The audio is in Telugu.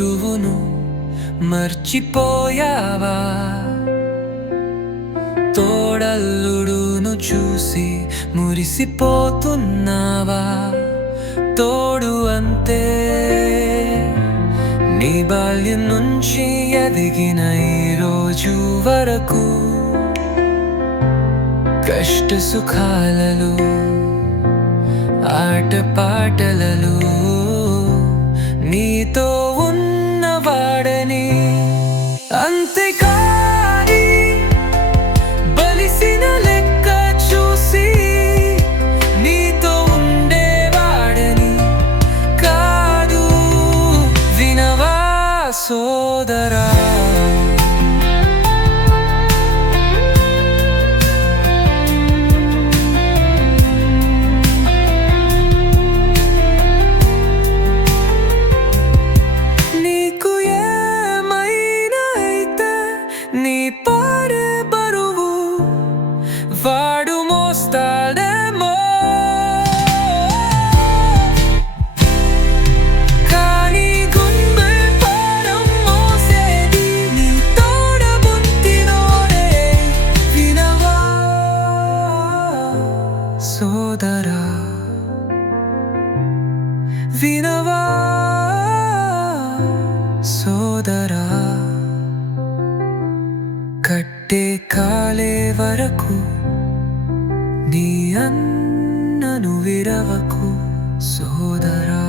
బంటువును మర్చిపోయావా? తోడల్లుడును చూసి మురిసిపోతున్నావా? తోడు అంతే నీ బాల్యం నుంచి ఎదిగిన ఈ రోజు వరకు కష్ట సుఖాలలో ఆట పాటలలో నీతో ఉన్నవాడని అంతేకాని బలిసిన లెక్క చూసి నీతో ఉండేవాడని కాదు. వినవా సోదరా, నీ పాడే బరువు వాడు మోస్తాడేమో, కానీ గుండె భారం మోసేది నీ తోడబుట్టినోడే. వినవా సోదరా, వినవా సోదరా, కట్టే కాలే వరకు నీ అన్నను విరవకు సోదరా.